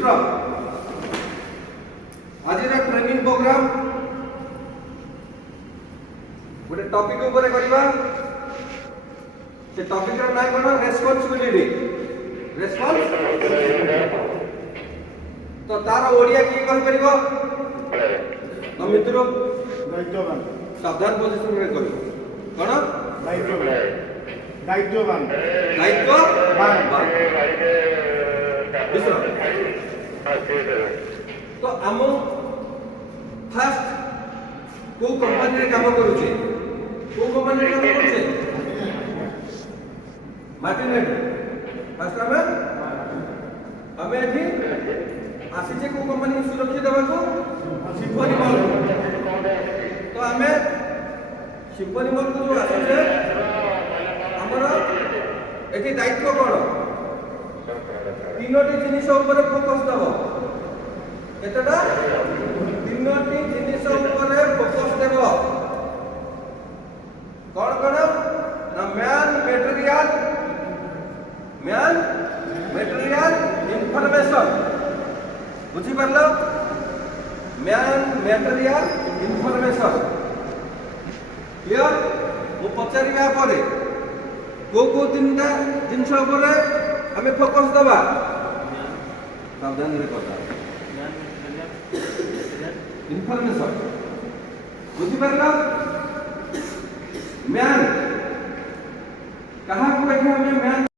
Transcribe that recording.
मित्र आज training programme गोटे topic ऊपर करबा से टॉपिक रो नाम कोन रेस्पोंसिबिलिटी रेस्पॉन्स तो तार ओडिया की कहि परिबो तो मित्र दायित्ववान सावधान पोजीशन रे कहियो कोन दायित्ववान तो आम फास्ट को कंपनी रे काम करूचे को कंपनी रे काम करूचे मार्टिनेट फास्ट हमें एठी आसीचे को कंपनी सुरक्षा देबा को सिम्फनी मॉल तो हमें सिम्फनी मॉल को जो आसीचे हमर एठी दायित्व कोन तीनोटी जिनिस ऊपर फोकस दबो एतटा तीनोटी जिनिस ऊपर फोकस देबो कोन कोन ना मैन मटेरियल इंफॉर्मेशन बुझी परलो मैन मटेरियल इंफॉर्मेशन क्लियर मु पचारिया परे को तीनटा जिनिस ऊपर हमें फोकस दबा सावधान रे कथा इंफॉर्मेशन बुझी परला मैन कहा को बैठे हमें मैन